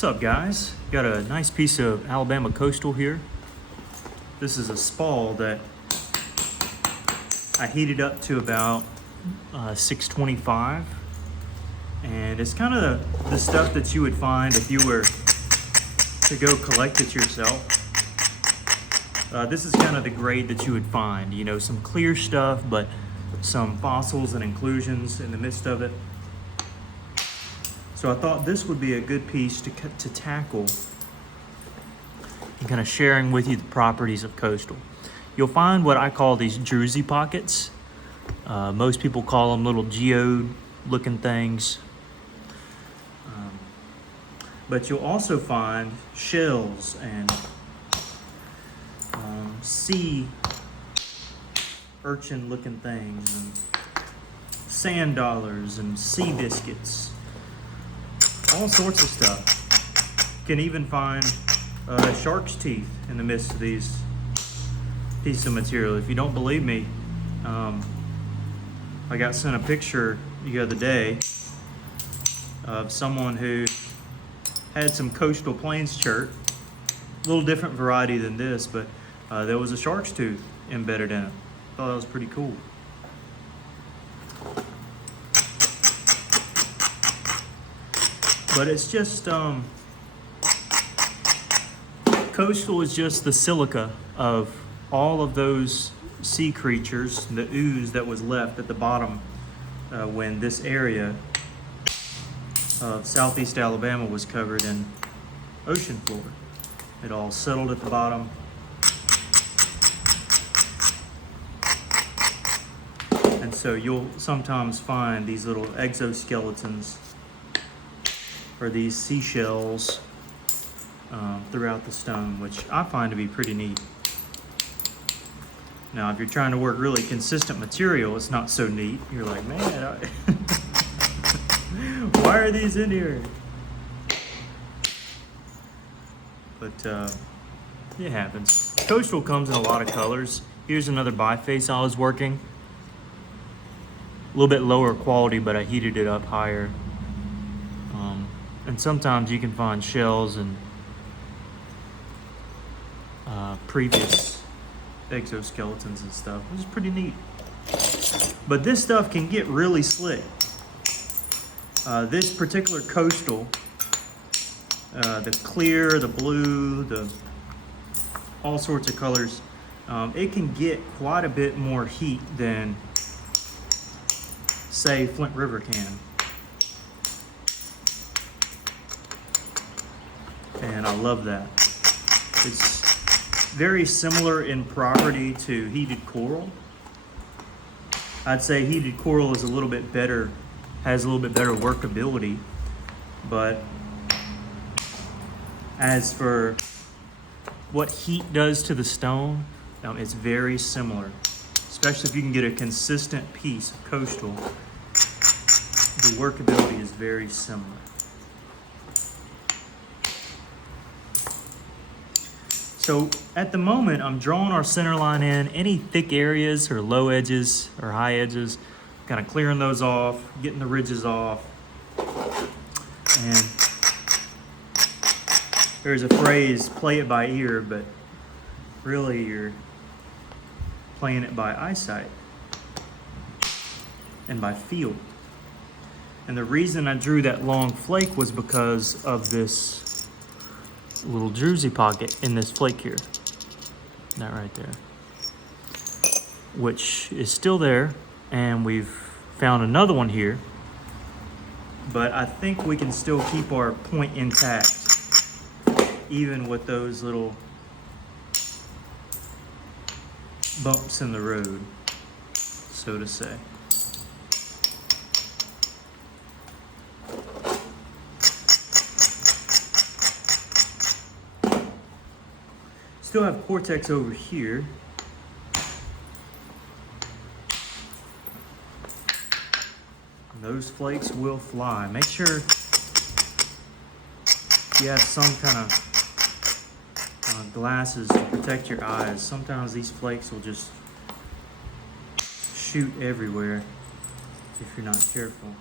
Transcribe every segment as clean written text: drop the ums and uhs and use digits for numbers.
What's up, guys? Got a nice piece of Alabama coastal here. This is a spall that I heated up to about 625, and it's kind of the stuff that you would find if you were to go collect it yourself. This is kind of the grade that you would find, you know, some clear stuff, but some fossils and inclusions in the midst of it. So I thought this would be a good piece to tackle and kind of sharing with you the properties of coastal. You'll find what I call these druzy pockets. Most people call them little geode looking things. But you'll also find shells and sea urchin looking things and sand dollars and sea biscuits. All sorts of stuff. You can even find shark's teeth in the midst of these pieces of material. If you don't believe me, I got sent a picture the other day of someone who had some coastal plains chert, a little different variety than this, but there was a shark's tooth embedded in it. I thought that was pretty cool. But it's just, coastal is just the silica of all of those sea creatures, the ooze that was left at the bottom when this area of southeast Alabama was covered in ocean floor. It all settled at the bottom. And so you'll sometimes find these little exoskeletons or these seashells throughout the stone, which I find to be pretty neat. Now, if you're trying to work really consistent material, it's not so neat. You're like, man, why are these in here? But it happens. Coastal comes in a lot of colors. Here's another biface I was working. A little bit lower quality, but I heated it up higher. And sometimes you can find shells and previous exoskeletons and stuff, which is pretty neat. But this stuff can get really slick. This particular coastal, the clear, the blue, the all sorts of colors, it can get quite a bit more heat than, say, Flint River can. And I love that. It's very similar in property to heated coral. I'd say heated coral is a little bit better, has a little bit better workability, but as for what heat does to the stone, it's very similar. Especially if you can get a consistent piece of coastal, the workability is very similar. So at the moment, I'm drawing our center line in. Any thick areas or low edges or high edges, kind of clearing those off, getting the ridges off. And there's a phrase, play it by ear, but really you're playing it by eyesight and by feel. And the reason I drew that long flake was because of this little druzy pocket in this flake here. That right there. Which is still there, and we've found another one here. But I think we can still keep our point intact, even with those little bumps in the road, so to say. Still have cortex over here. And those flakes will fly. Make sure you have some kind of glasses to protect your eyes. Sometimes these flakes will just shoot everywhere if you're not careful.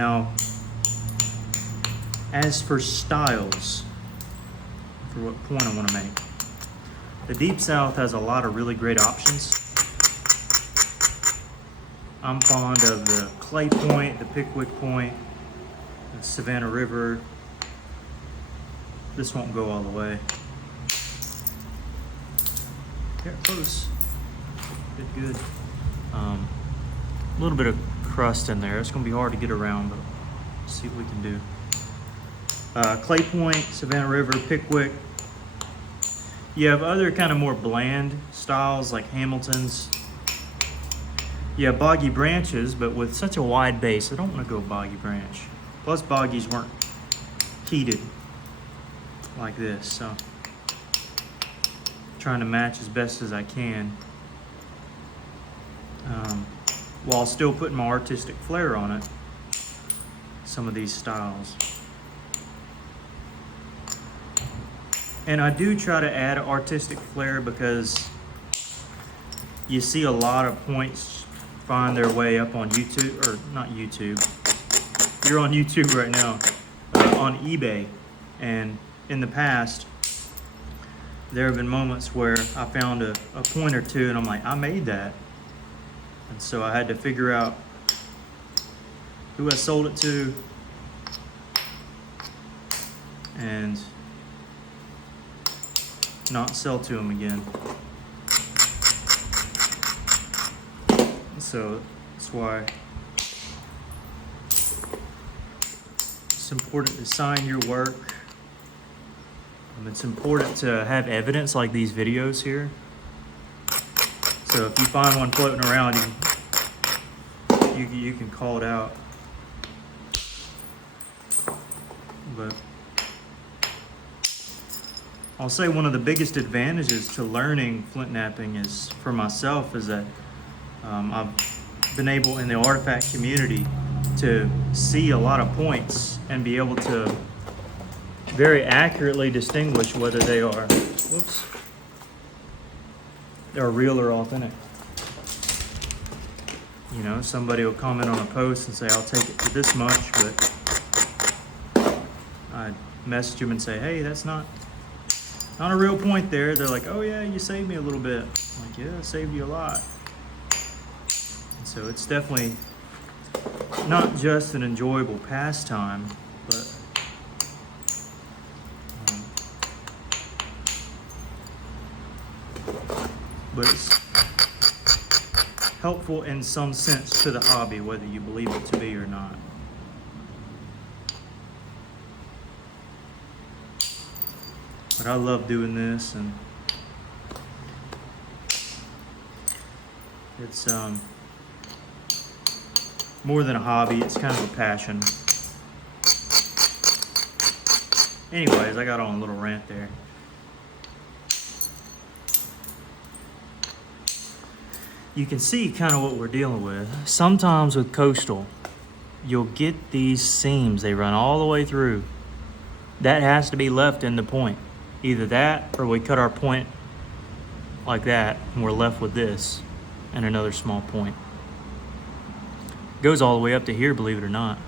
Now, as for styles, for what point I want to make, the Deep South has a lot of really great options. I'm fond of the Clay Point, the Pickwick Point, the Savannah River. This won't go all the way. Yeah, close. Good. A little bit of crust in there. It's going to be hard to get around, but let's see what we can do. Clay Point, Savannah River, Pickwick. You have other kind of more bland styles like Hamilton's. You have Boggy Branches, but with such a wide base, I don't want to go Boggy Branch. Plus, Boggies weren't heated like this, so trying to match as best as I can, while still putting my artistic flair on it. Some of these styles. And I do try to add artistic flair because you see a lot of points find their way up on YouTube, or not YouTube. You're on YouTube right now, on eBay. And in the past, there have been moments where I found a point or two and I'm like, I made that. And so I had to figure out who I sold it to and not sell to them again. So that's why it's important to sign your work. It's important to have evidence like these videos here. So if you find one floating around, you can call it out. But I'll say one of the biggest advantages to learning flint-knapping is, for myself, is that I've been able in the artifact community to see a lot of points and be able to very accurately distinguish whether they are, they're real or authentic. You know, somebody will comment on a post and say, I'll take it for this much, but I message them and say, hey, that's not a real point there. They're like, oh yeah, you saved me a little bit. I'm like, yeah, I saved you a lot. And so it's definitely not just an enjoyable pastime, but it's helpful in some sense to the hobby, whether you believe it to be or not. But I love doing this, and it's more than a hobby, it's kind of a passion. Anyways, I got on a little rant there. You can see kind of what we're dealing with. Sometimes with coastal, you'll get these seams, they run all the way through. That has to be left in the point. Either that, or we cut our point like that, and we're left with this and another small point. Goes all the way up to here, believe it or not.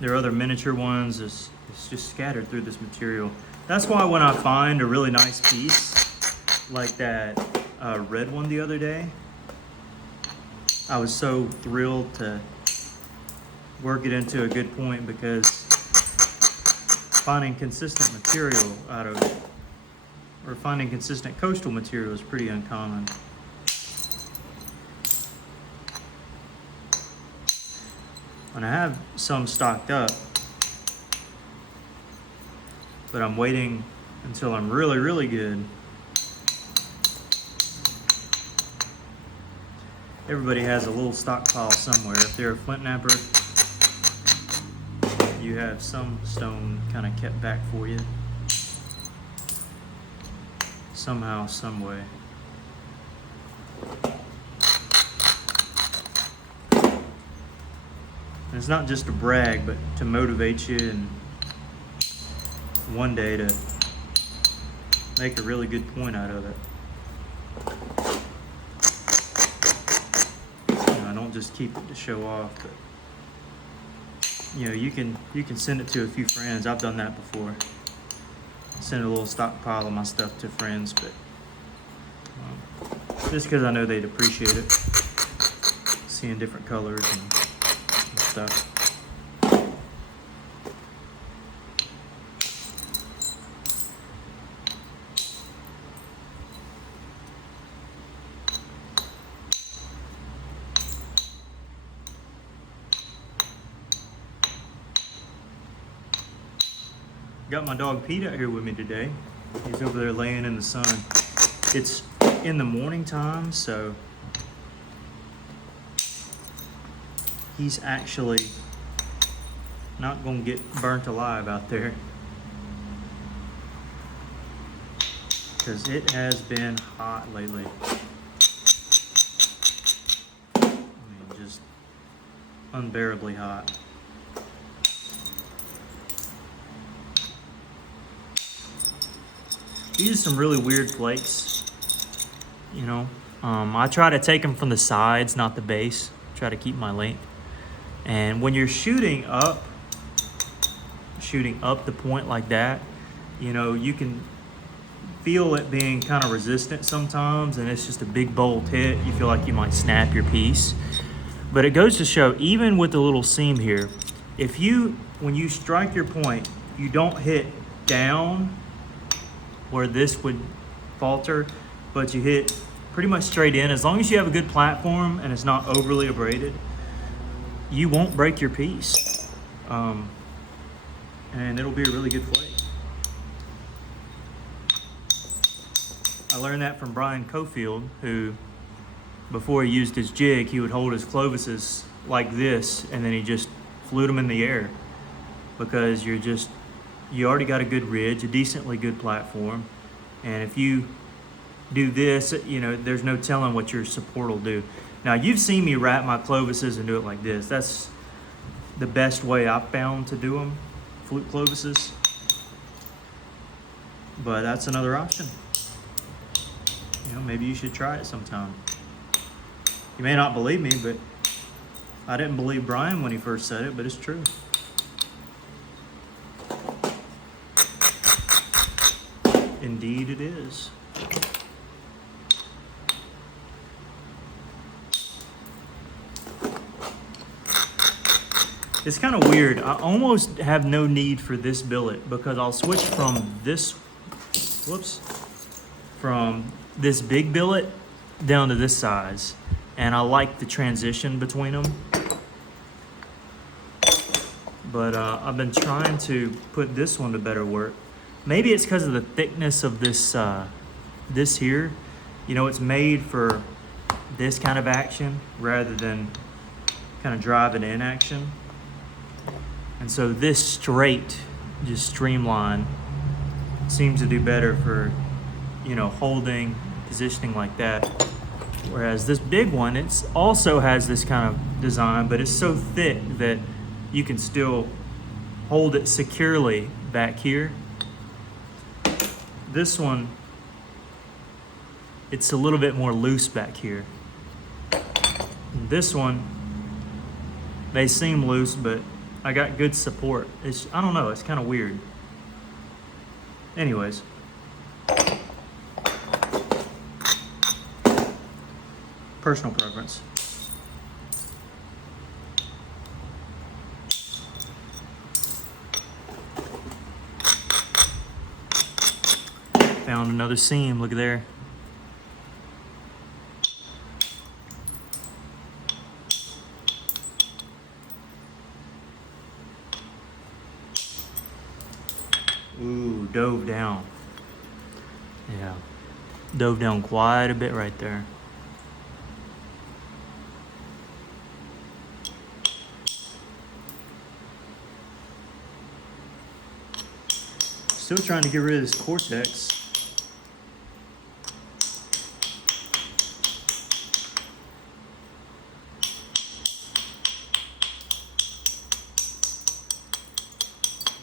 There are other miniature ones. It's just scattered through this material. That's why when I find a really nice piece, like that red one the other day, I was so thrilled to work it into a good point, because finding consistent material or finding consistent coastal material is pretty uncommon. And I have some stocked up, but I'm waiting until I'm really, really good. Everybody has a little stockpile somewhere. If they're a flint napper, you have some stone kind of kept back for you. Somehow, some way. And it's not just to brag, but to motivate you and one day to make a really good point out of it. don't just keep it to show off, but you know, you can send it to a few friends. I've done that before. Send a little stockpile of my stuff to friends, but just because I know they'd appreciate it, seeing different colors and stuff. Got my dog Pete out here with me today. He's over there laying in the sun. It's in the morning time, so he's actually not gonna get burnt alive out there, because it has been hot lately. I mean, just unbearably hot. These are some really weird flakes, you know. I try to take them from the sides, not the base. Try to keep my length. And when you're shooting up the point like that, you know, you can feel it being kind of resistant sometimes, and it's just a big bolt hit. You feel like you might snap your piece. But it goes to show, even with the little seam here, when you strike your point, you don't hit down where this would falter, but you hit pretty much straight in. As long as you have a good platform and it's not overly abraded, you won't break your piece. And it'll be a really good flake. I learned that from Brian Cofield, who, before he used his jig, he would hold his Clovises like this, and then he just flew them in the air, because you already got a good ridge, a decently good platform, and if you do this, you know, there's no telling what your support will do. Now, you've seen me wrap my Clovises and do it like this. That's the best way I've found to do them, flute Clovises, but that's another option. You know, maybe you should try it sometime. You may not believe me, but I didn't believe Brian when he first said it, but it's true. Indeed it is. It's kind of weird. I almost have no need for this billet, because I'll switch from this big billet down to this size, and I like the transition between them. But I've been trying to put this one to better work. Maybe it's because of the thickness of this here. You know, it's made for this kind of action rather than kind of driving in action. And so this straight, just streamline, seems to do better for, you know, holding, positioning like that. Whereas this big one, it also has this kind of design, but it's so thick that you can still hold it securely back here. This one, it's a little bit more loose back here. And this one, they seem loose, but I got good support. I don't know, it's kind of weird. Anyways. Personal preference. Found another seam, look at there. Ooh, dove down. Yeah, dove down quite a bit right there. Still trying to get rid of this cortex.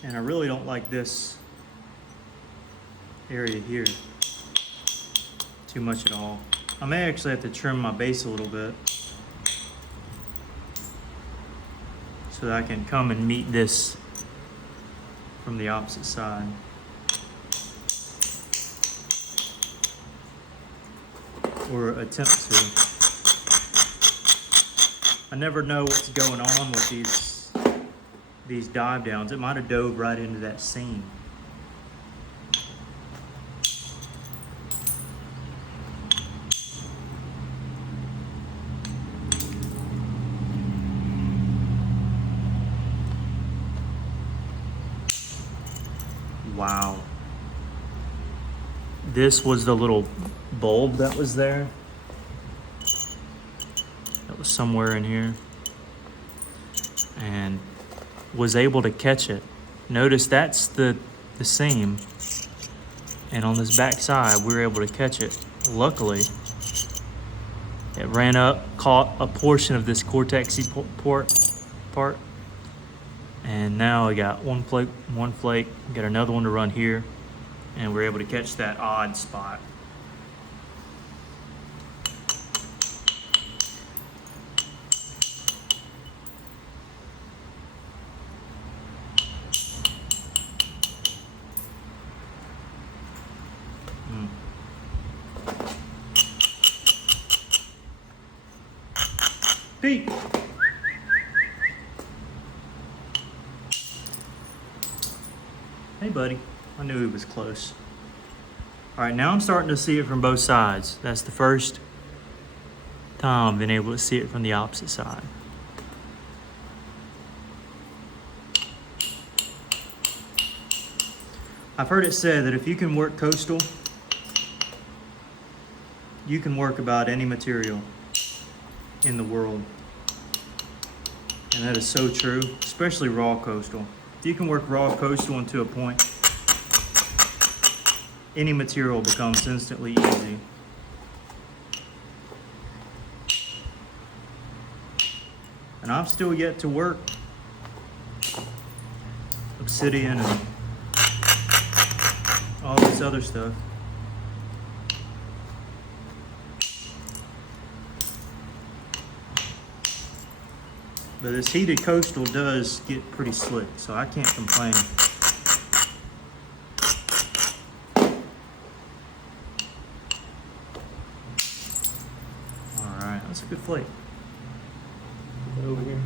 And I really don't like this area here too much at all. I may actually have to trim my base a little bit. so that I can come and meet this from the opposite side. Or attempt to. I never know what's going on with these dive downs. It might have dove right into that seam. Wow. This was the little bulb that was there. That was somewhere in here. And was able to catch it. Notice that's the seam. And on this back side, we were able to catch it. Luckily, it ran up, caught a portion of this cortex-y part. And now we got one flake, got another one to run here, and we're able to catch that odd spot. Pete! Hey buddy, I knew he was close. All right, now I'm starting to see it from both sides. That's the first time I've been able to see it from the opposite side. I've heard it said that if you can work coastal, you can work about any material in the world. And that is so true, especially raw coastal. If you can work raw coastal into a point, any material becomes instantly easy. And I've still yet to work obsidian and all this other stuff. But this heated coastal does get pretty slick, so I can't complain. All right, that's a good flake. Put it over here.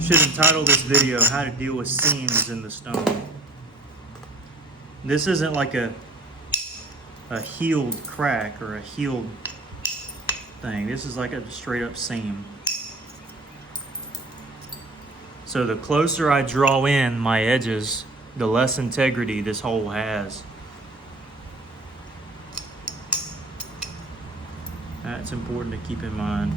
Should entitle this video how to deal with seams in the stone. This isn't like a healed crack or a healed thing. This is like a straight up seam. So the closer I draw in my edges, the less integrity this hole has. That's important to keep in mind.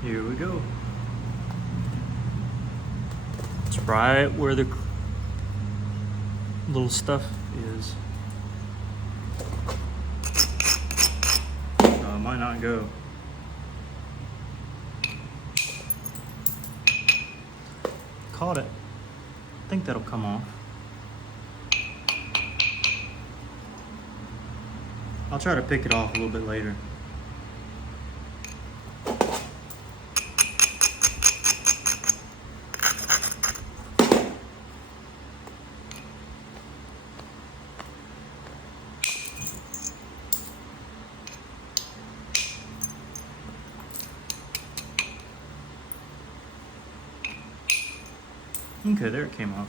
Here we go. It's right where the little stuff is. It might not go. Caught it. I think that'll come off. I'll try to pick it off a little bit later. Okay, there it came off.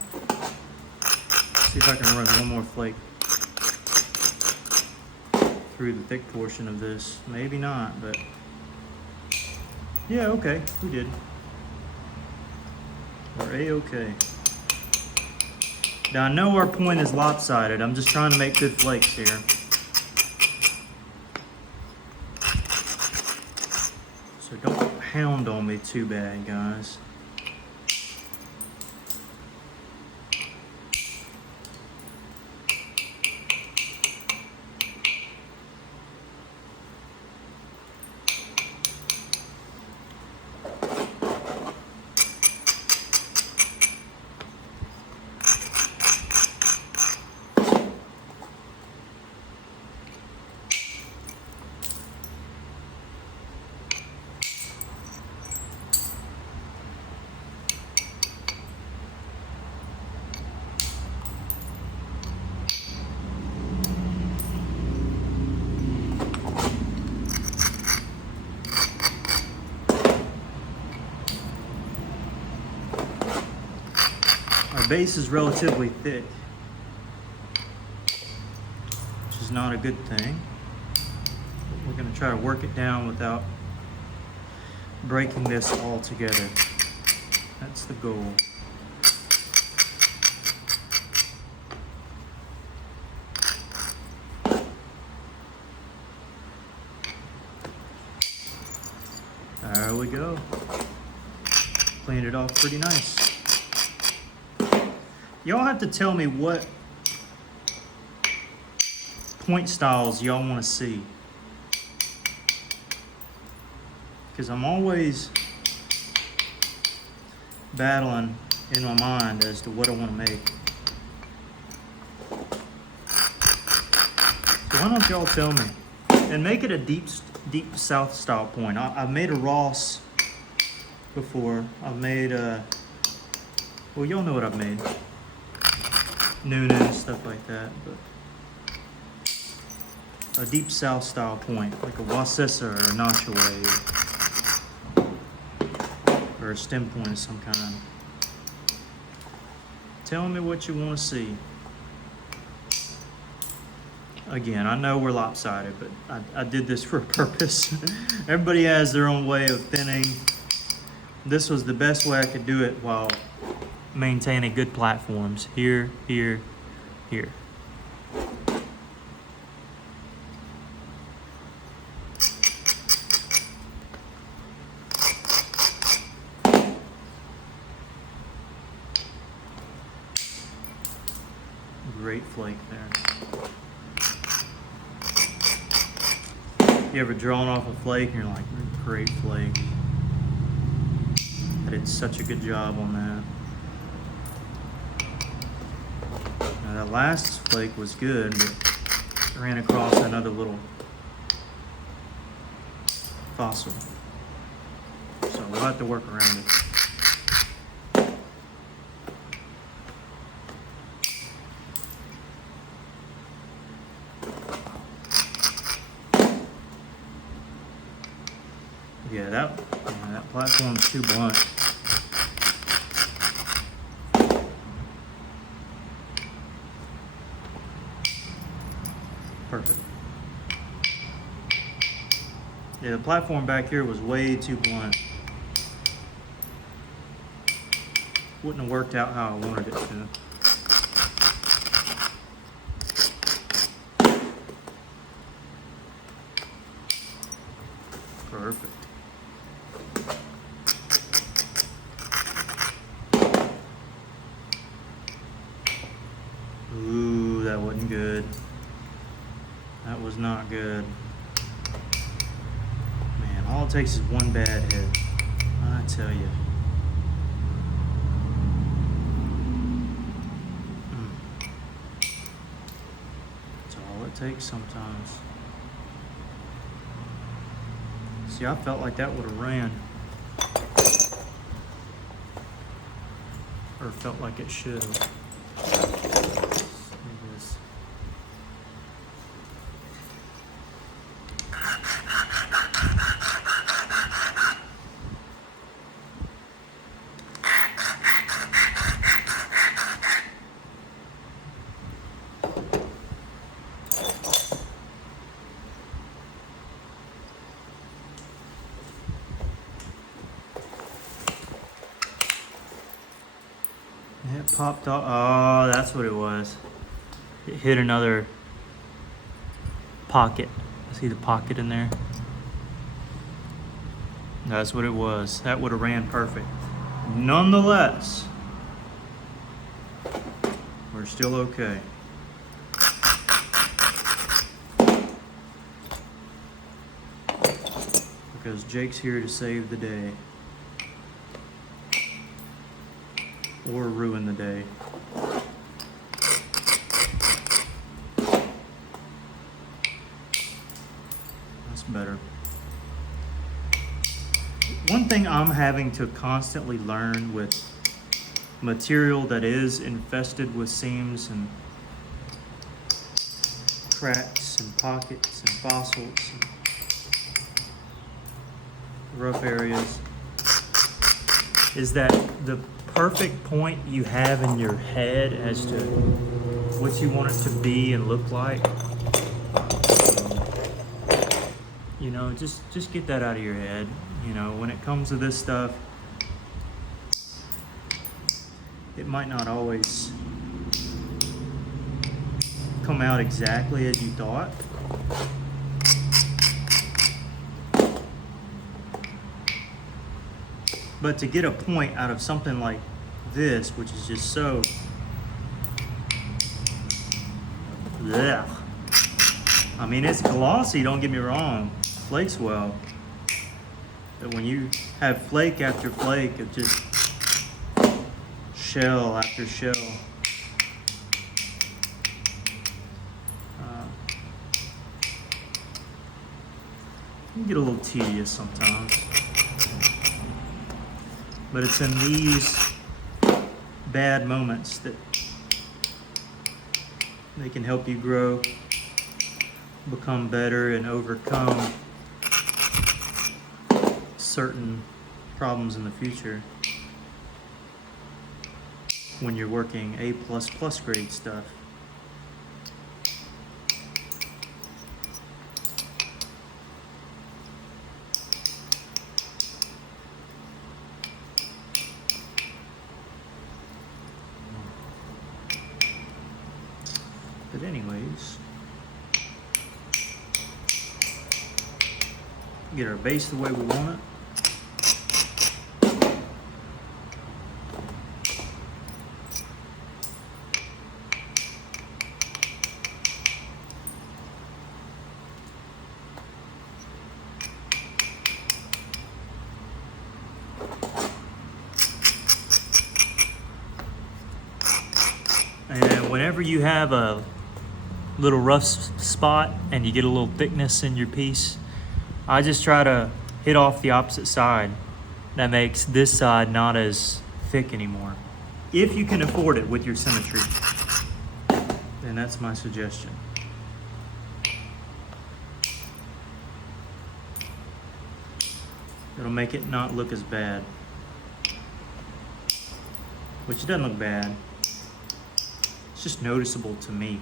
See if I can run one more flake through the thick portion of this. Maybe not, but yeah, okay, we did. We're A-okay. Now I know our point is lopsided. I'm just trying to make good flakes here. So don't hound on me too bad, guys. Our base is relatively thick, which is not a good thing. But we're going to try to work it down without breaking this all together. That's the goal. There we go. Cleaned it off pretty nice. Y'all have to tell me what point styles y'all want to see. Because I'm always battling in my mind as to what I want to make. So why don't y'all tell me? And make it a deep south style point. I've made a Ross before. I've made well, y'all know what I've made. Noonan, stuff like that, but a deep south style point, like a Wassessa or a Notchaway, or a stem point of some kind. Tell me what you want to see. Again, I know we're lopsided, but I did this for a purpose. Everybody has their own way of thinning. This was the best way I could do it while maintaining good platforms. Here, here, here. Great flake there. You ever drawn off a flake and you're like, great flake. I did such a good job on that. Now that last flake was good, but I ran across another little fossil. So we'll have to work around it. Yeah, that platform's too blunt. Perfect. Yeah, the platform back here was way too blunt. Wouldn't have worked out how I wanted it to. Perfect. Ooh, that wasn't good. That was not good. Man, all it takes is one bad hit. I tell you. That's all it takes sometimes. See, I felt like that would have ran. Or felt like it should have. popped off. Oh, that's what it was. It hit another pocket. See the pocket in there? That's what it was. That would have ran perfect. Nonetheless, we're still okay. Because Jake's here to save the day. Or ruin the day. That's better. One thing I'm having to constantly learn with material that is infested with seams and cracks and pockets and fossils and rough areas is that the perfect point you have in your head as to what you want it to be and look like, you know, just get that out of your head. You know, when it comes to this stuff, it might not always come out exactly as you thought. But to get a point out of something like this, which is just so, yeah. I mean, it's glossy, don't get me wrong, flakes well. But when you have flake after flake of just shell after shell, it can get a little tedious sometimes. But it's in these bad moments that they can help you grow, become better, and overcome certain problems in the future when you're working A++ grade stuff. But anyways, get our base the way we want it. And whenever you have a little rough spot and you get a little thickness in your piece, I just try to hit off the opposite side. That makes this side not as thick anymore. If you can afford it with your symmetry, then that's my suggestion. It'll make it not look as bad. Which doesn't look bad. It's just noticeable to me.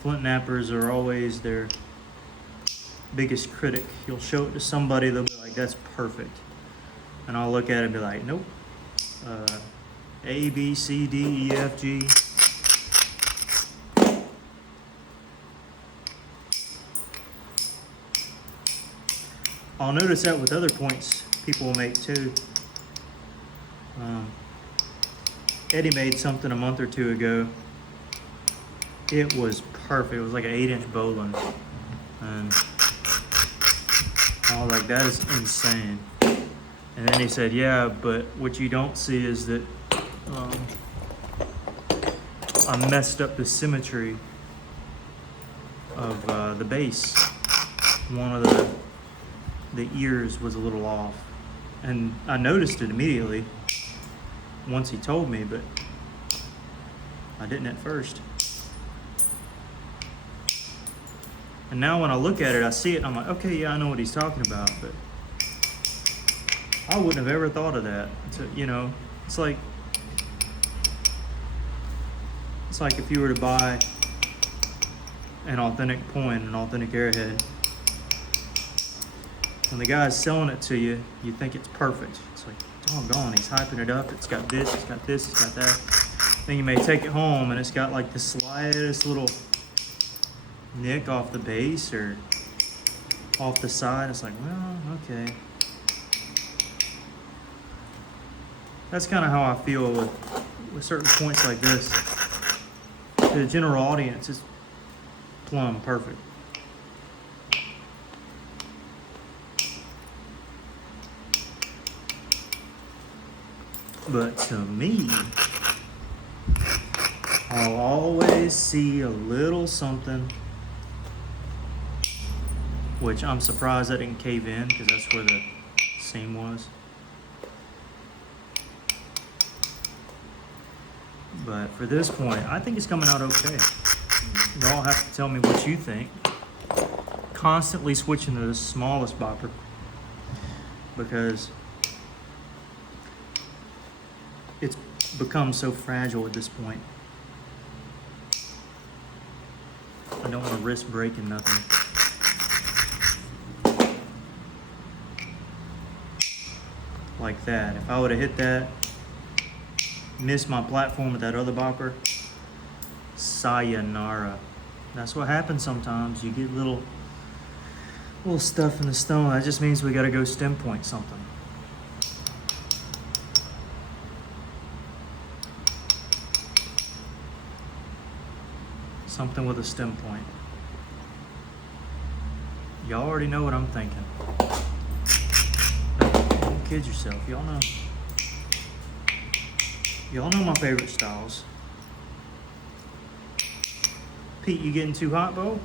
Flint-Knappers are always their biggest critic. You'll show it to somebody, they'll be like, that's perfect. And I'll look at it and be like, nope. A, B, C, D, E, F, G. I'll notice that with other points people will make too. Eddie made something a month or two ago. It was perfect. It was like an 8-inch bowline. And I was like, that is insane. And then he said, yeah, but what you don't see is that I messed up the symmetry of the base. One of the ears was a little off. And I noticed it immediately once he told me, but I didn't at first. And now when I look at it, I see it and I'm like, okay, yeah, I know what he's talking about, but I wouldn't have ever thought of that. You know, it's like if you were to buy an authentic point, an authentic Arrowhead, when the guy's selling it to you, you think it's perfect. It's like, doggone, he's hyping it up. It's got this, it's got this, it's got that. Then you may take it home and it's got like the slightest little nick off the base or off the side. It's like, well, okay. That's kind of how I feel with certain points like this. To the general audience, it's plumb perfect. But to me, I'll always see a little something, which I'm surprised I didn't cave in because that's where the seam was. But for this point, I think it's coming out okay. You all have to tell me what you think. Constantly switching to the smallest bopper because it's become so fragile at this point. I don't want to risk breaking nothing. Like that. If I would have hit that, missed my platform with that other bopper, sayonara. That's what happens sometimes. You get little stuff in the stone. That just means we got to go stem point something. Something with a stem point. Y'all already know what I'm thinking. Don't kid yourself. Y'all know. Y'all know my favorite styles. Pete, you getting too hot, Bo?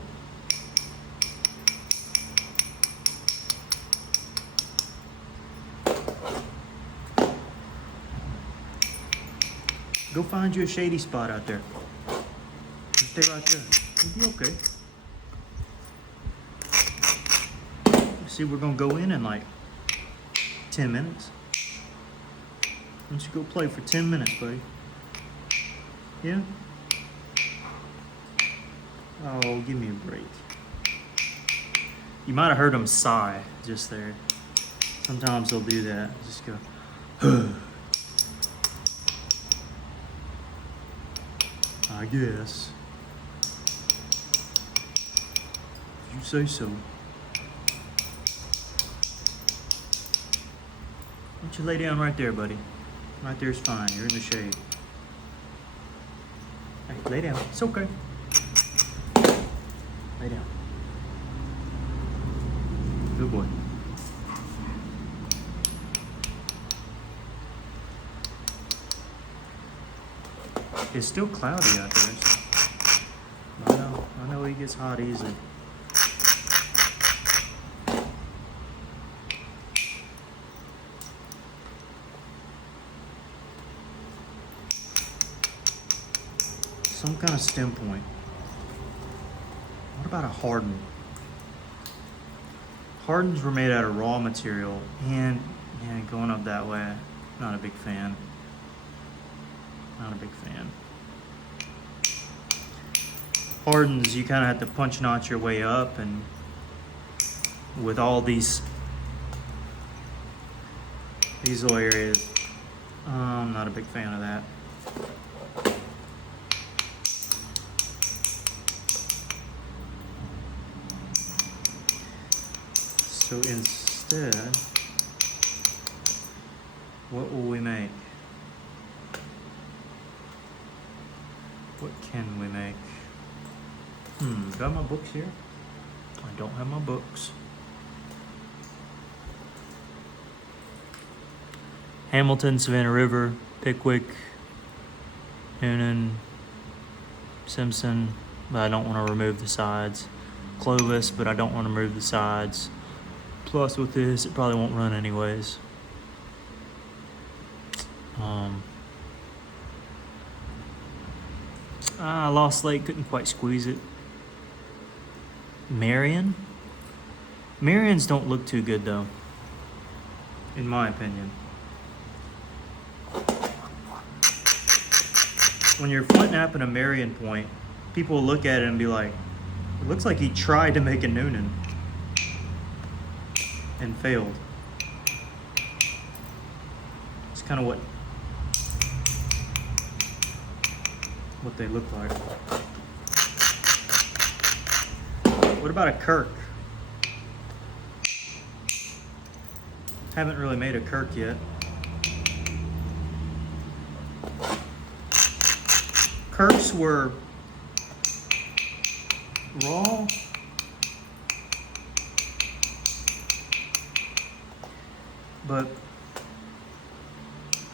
Go find you a shady spot out there. You stay right there. You'll be okay. See, we're gonna go in like 10 minutes. Why don't you go play for 10 minutes, buddy? Yeah? Oh, give me a break. You might have heard him sigh just there. Sometimes they'll do that. Just go, I guess. You say so. Why don't you lay down right there, buddy? Right there's fine. You're in the shade. Hey, lay down. It's okay. Lay down. Good boy. It's still cloudy out there. So I know he gets hot easily. Some kind of stem point. What about a harden? Hardens were made out of raw material, and going up that way, not a big fan. Not a big fan. Hardens, you kind of have to punch notch your way up, and with all these little areas, I'm not a big fan of that. So instead, what will we make? What can we make? Do I have my books here? I don't have my books. Hamilton, Savannah River, Pickwick, Noonan, Simpson, but I don't want to remove the sides. Clovis, but I don't want to remove the sides. Plus with this, it probably won't run anyways. Lost Lake, couldn't quite squeeze it. Marion? Marions don't look too good though, in my opinion. When you're Flint-Knapping a Marion point, people will look at it and be like, it looks like he tried to make a Noonan. and failed. It's kind of what they look like. What about a Kirk? Haven't really made a Kirk yet. Kirks were raw, but I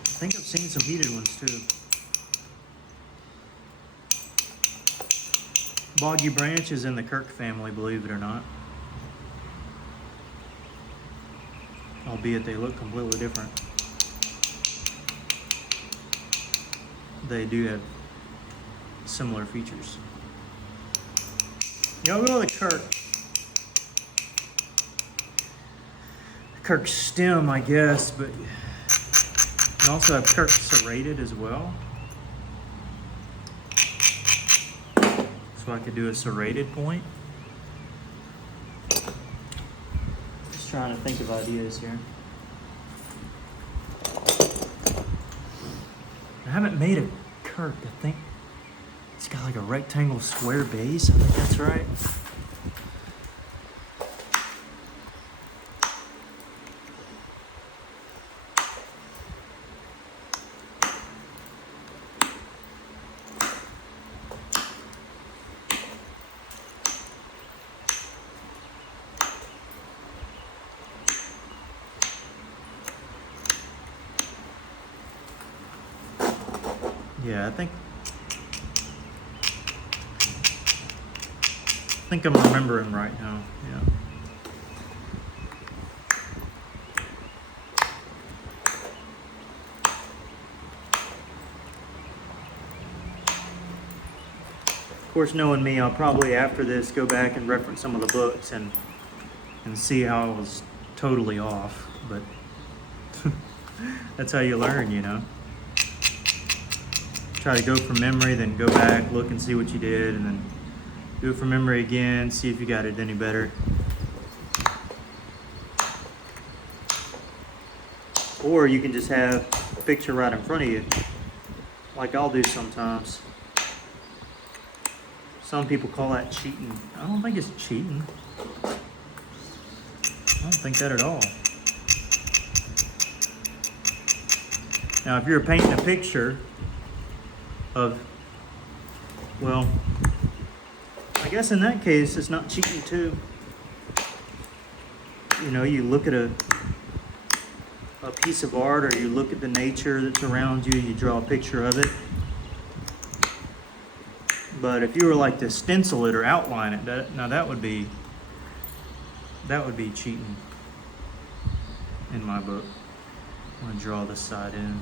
think I've seen some heated ones too. Boggy Branch is in the Kirk family, believe it or not. Albeit they look completely different. They do have similar features. Yeah, I'll go with the Kirk-Stemmed, I guess, but you also have Kirk-Serrated as well. So I could do a serrated point. Just trying to think of ideas here. I haven't made a Kirk. I think it's got like a rectangle square base. I think that's right. Yeah, I think I'm remembering right now. Yeah. Of course, knowing me, I'll probably after this go back and reference some of the books and see how I was totally off. But that's how you learn, you know. Try to go from memory, then go back, look and see what you did, and then do it from memory again, see if you got it any better. Or you can just have a picture right in front of you, like I'll do sometimes. Some people call that cheating. I don't think it's cheating. I don't think that at all. Now, if you're painting a picture of, well, I guess in that case it's not cheating too. You know, you look at a piece of art, or you look at the nature that's around you, you draw a picture of it. But if you were like to stencil it or outline it, that would be cheating in my book. I'm gonna draw this side in.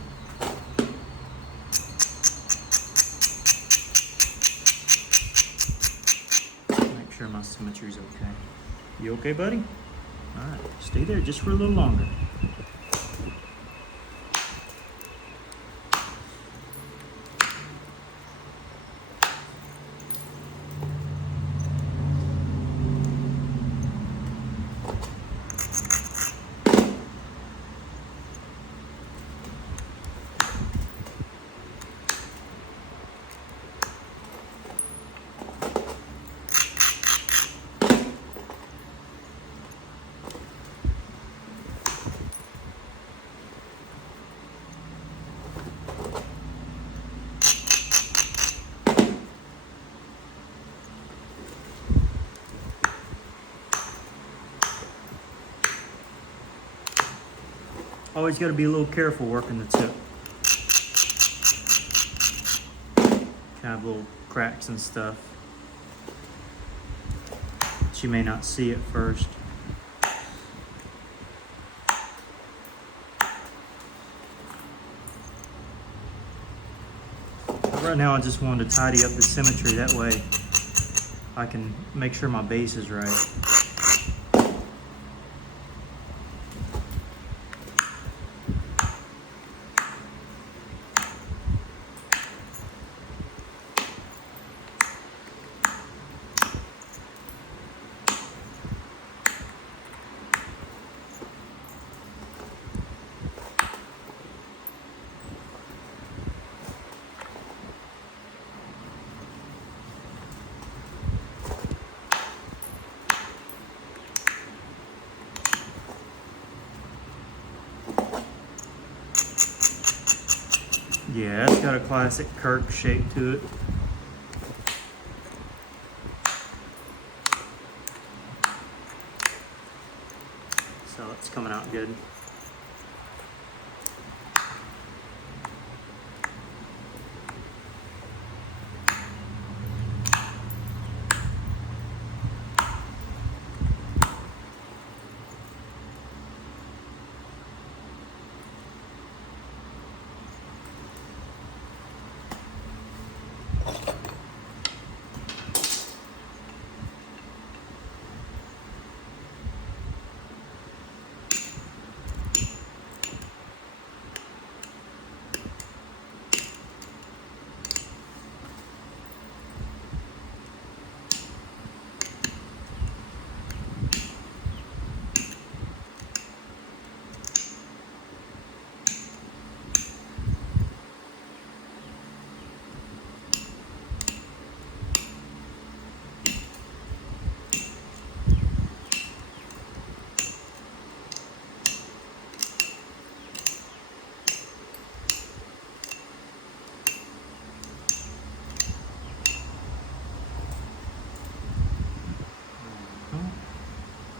Sure my symmetry's okay. You okay, buddy? All right, stay there just for a little longer. Always got to be a little careful working the tip. Kind of little cracks and stuff that you may not see at first. But right now I just wanted to tidy up the symmetry, that way I can make sure my base is right. Yeah, it's got a classic Kirk shape to it. So it's coming out good.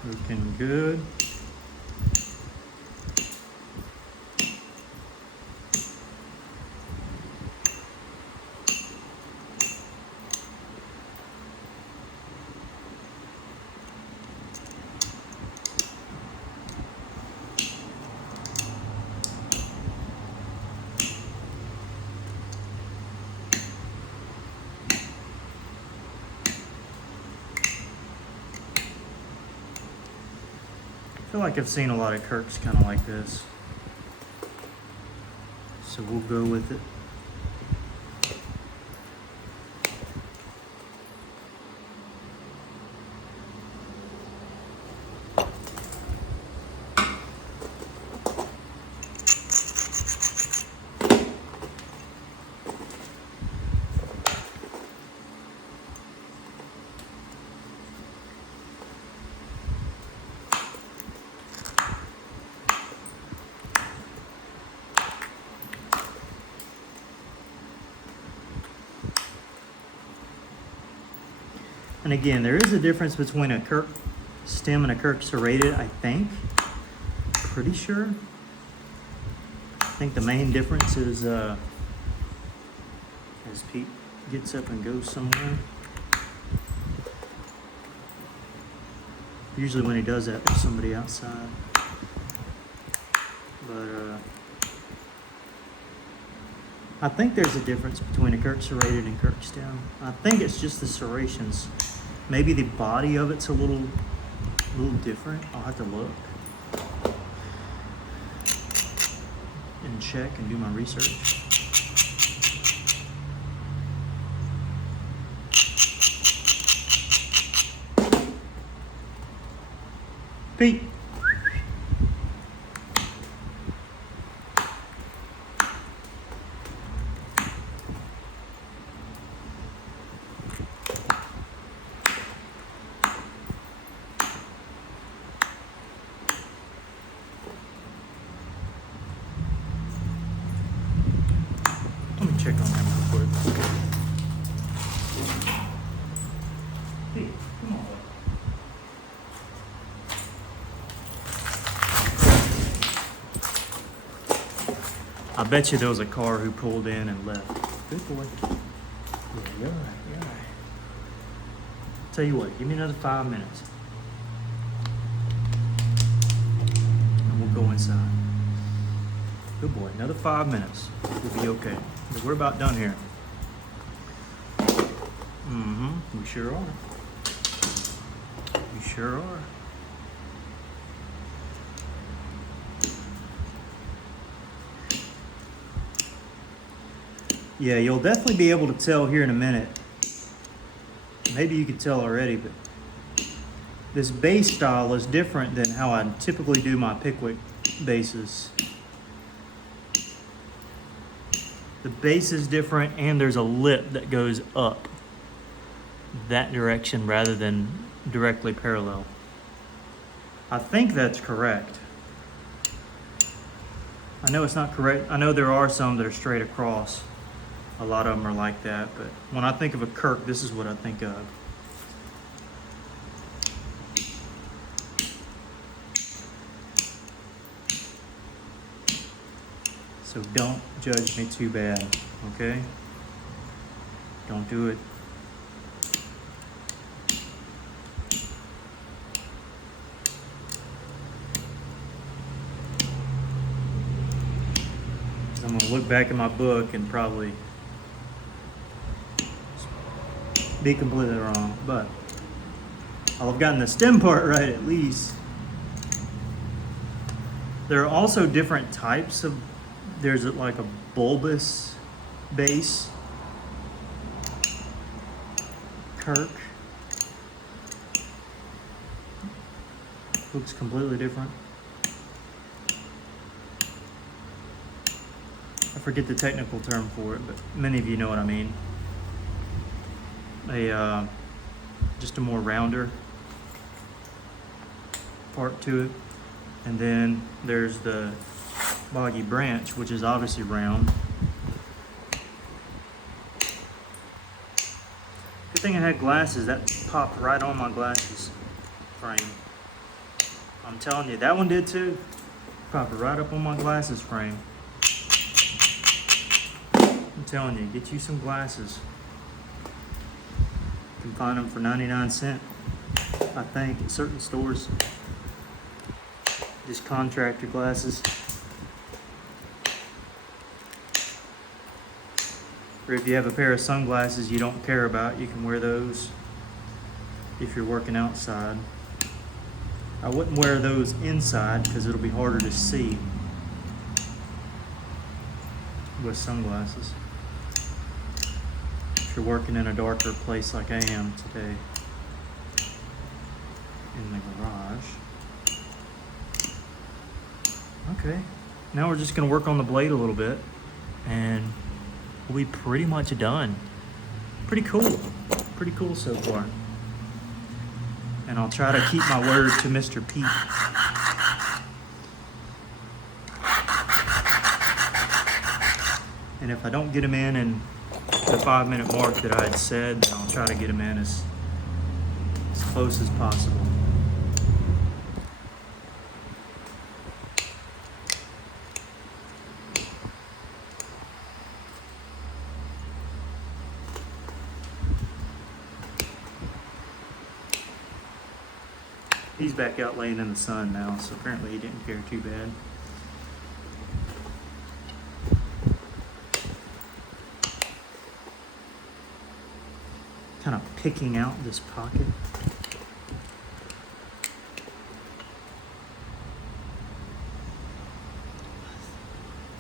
Looking good. I feel like I've seen a lot of Kirks kind of like this. So we'll go with it. And again, there is a difference between a Kirk-Stemmed and a Kirk-Serrated, I think. Pretty sure. I think the main difference is as Pete gets up and goes somewhere. Usually when he does that, there's somebody outside. But I think there's a difference between a Kirk-Serrated and Kirk-Stemmed. I think it's just the serrations. Maybe the body of it's a little different. I'll have to look and check and do my research. Pete. Let me check on that real quick. Hey, come on. I bet you there was a car who pulled in and left. Good boy. Yeah, you're right, you're right. Tell you what, give me another 5 minutes. And we'll go inside. Good boy, another 5 minutes. We'll be okay. We're about done here. Mm-hmm, we sure are. We sure are. Yeah, you'll definitely be able to tell here in a minute. Maybe you could tell already, but this base style is different than how I typically do my Pickwick bases. The base is different, and there's a lip that goes up that direction rather than directly parallel. I think that's correct. I know it's not correct. I know there are some that are straight across. A lot of them are like that, but when I think of a Kirk, this is what I think of. So don't judge me too bad, okay? Don't do it. I'm gonna look back at my book and probably be completely wrong, but I'll have gotten the stem part right at least. There are also different types of, there's like a bulbous base Kirk. Looks completely different. I forget the technical term for it, but many of you know what I mean. Just a more rounder part to it. And then there's the boggy branch, which is obviously round. Good thing I had glasses. That popped right on my glasses frame. I'm telling you, that one did too. Popped right up on my glasses frame. I'm telling you, get you some glasses. You can find them for 99 cents, I think, at certain stores. Just contractor glasses. Or if you have a pair of sunglasses you don't care about, you can wear those if you're working outside. I wouldn't wear those inside because it'll be harder to see with sunglasses. If you're working in a darker place like I am today in the garage. Okay, now we're just gonna work on the blade a little bit and we'll be pretty much done. Pretty cool so far. And I'll try to keep my word to Mr. Pete. And if I don't get him in the 5-minute mark that I had said, then I'll try to get him in as close as possible. He's back out laying in the sun now, so apparently he didn't care too bad. Kind of picking out this pocket.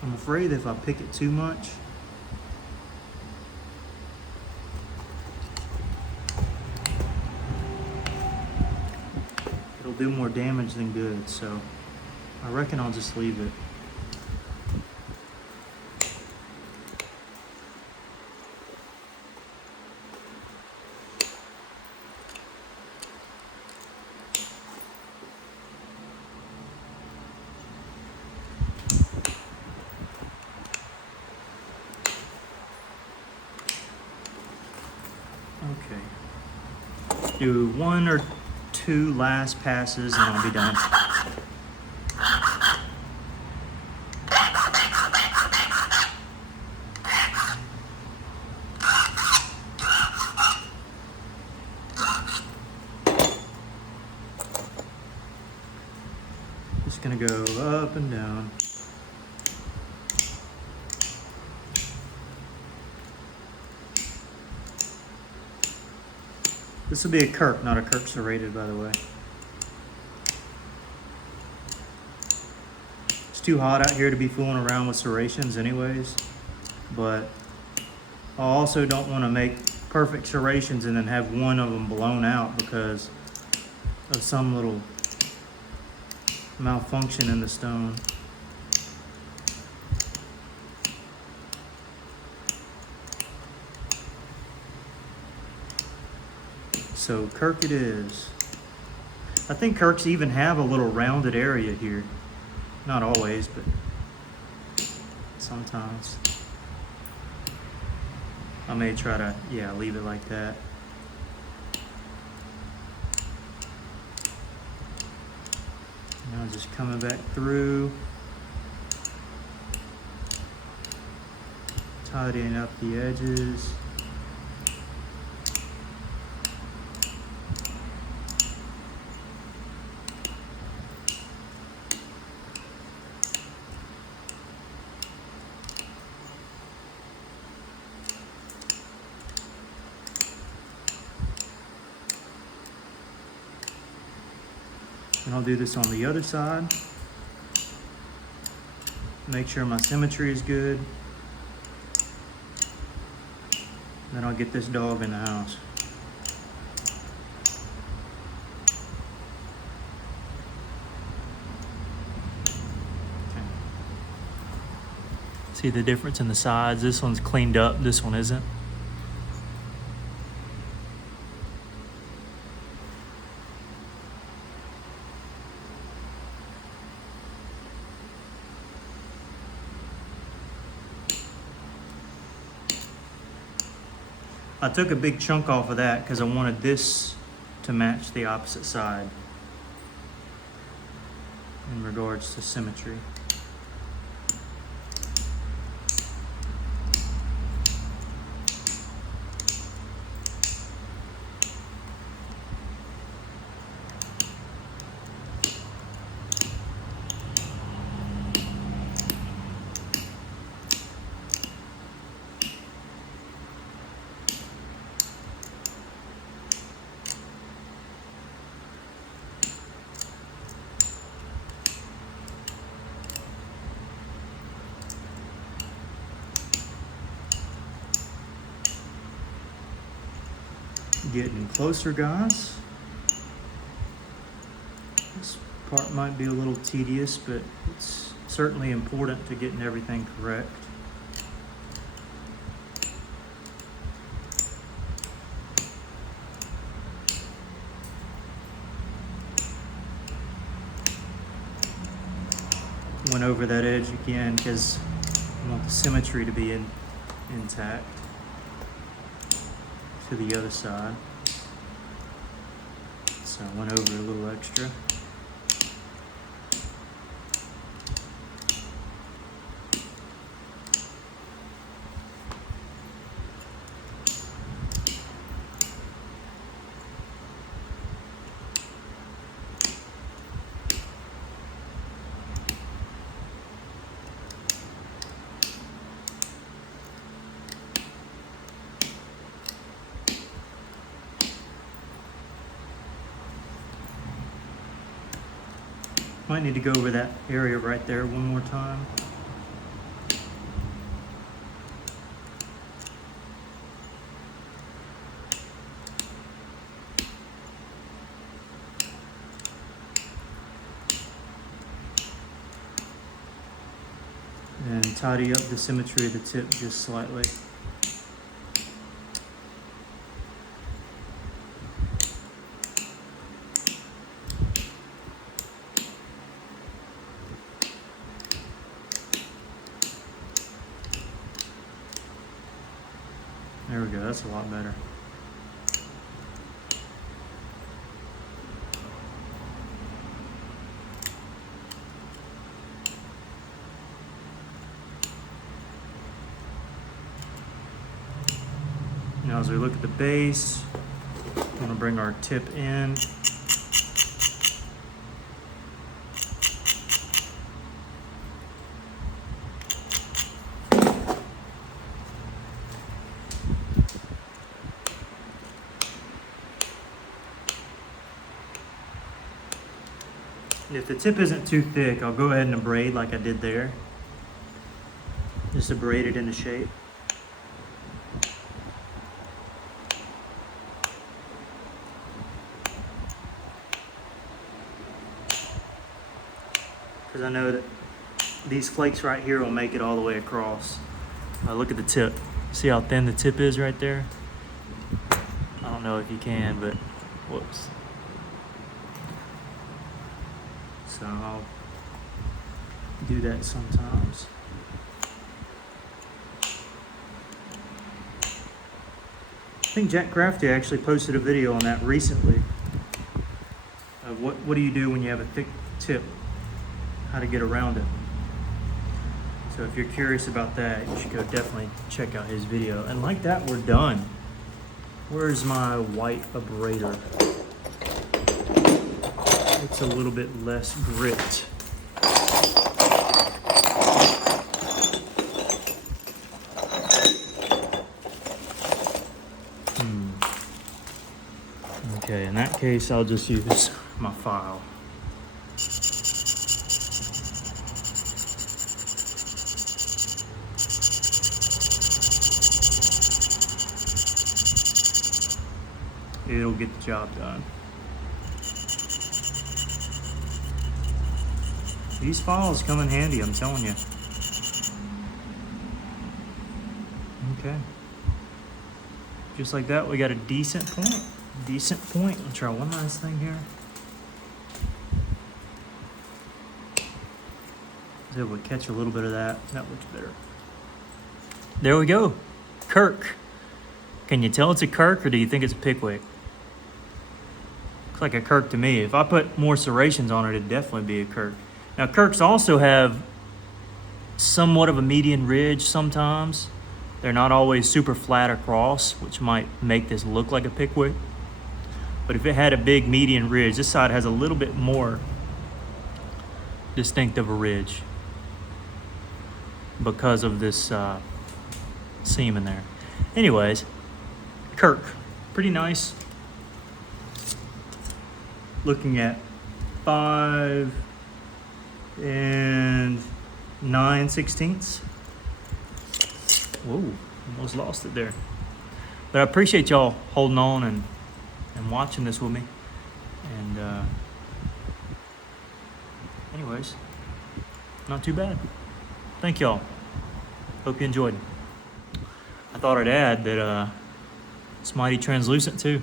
I'm afraid if I pick it too much, it'll do more damage than good, so I reckon I'll just leave it. Okay. Do 1 or 2 last passes and I'll be done. Just gonna go up and down. This will be a Kirk, not a Kirk-Serrated, by the way. It's too hot out here to be fooling around with serrations anyways, but I also don't want to make perfect serrations and then have one of them blown out because of some little malfunction in the stone. So Kirk it is. I think Kirks even have a little rounded area here. Not always, but sometimes. I may try to, yeah, leave it like that. Now just coming back through, tidying up the edges. And I'll do this on the other side. Make sure my symmetry is good. Then I'll get this dog in the house. Okay. See the difference in the sides? This one's cleaned up, this one isn't. I took a big chunk off of that because I wanted this to match the opposite side in regards to symmetry. Getting closer, guys. This part might be a little tedious, but it's certainly important to getting everything correct. Went over that edge again because I want the symmetry to be intact. To the other side. So I went over a little extra. Might need to go over that area right there one more time. And tidy up the symmetry of the tip just slightly. There we go, that's a lot better. Now as we look at the base, we want to bring our tip in. If the tip isn't too thick, I'll go ahead and braid like I did there. Just to braid it into shape. Because I know that these flakes right here will make it all the way across. Look at the tip. See how thin the tip is right there? I don't know if you can, but whoops. So I'll do that sometimes. think Jack Crafty actually posted a video on that recently. What do you do when you have a thick tip? How to get around it. So if you're curious about that, you should go definitely check out his video. And like that, we're done. Where's my white abrader? It's a little bit less grit. Okay, in that case, I'll just use my file. It'll get the job done. These files come in handy, I'm telling you. Okay. Just like that, we got a decent point. Decent point. I'll try one last thing here. I was able to catch a little bit of that. That looks better. There we go. Kirk. Can you tell it's a Kirk or do you think it's a Pickwick? Looks like a Kirk to me. If I put more serrations on it, it'd definitely be a Kirk. Now, Kirks also have somewhat of a median ridge sometimes. They're not always super flat across, which might make this look like a Pickwick. But if it had a big median ridge, this side has a little bit more distinct of a ridge because of this seam in there. Anyways, Kirk, pretty nice. Looking at 5 9/16. Whoa, almost lost it there. But I appreciate y'all holding on and watching this with me. And anyways, not too bad. Thank y'all. Hope you enjoyed. I thought I'd add that it's mighty translucent too.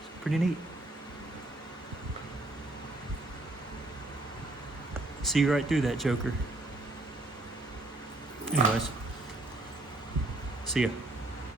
It's pretty neat. See right through that joker. Anyways, see ya.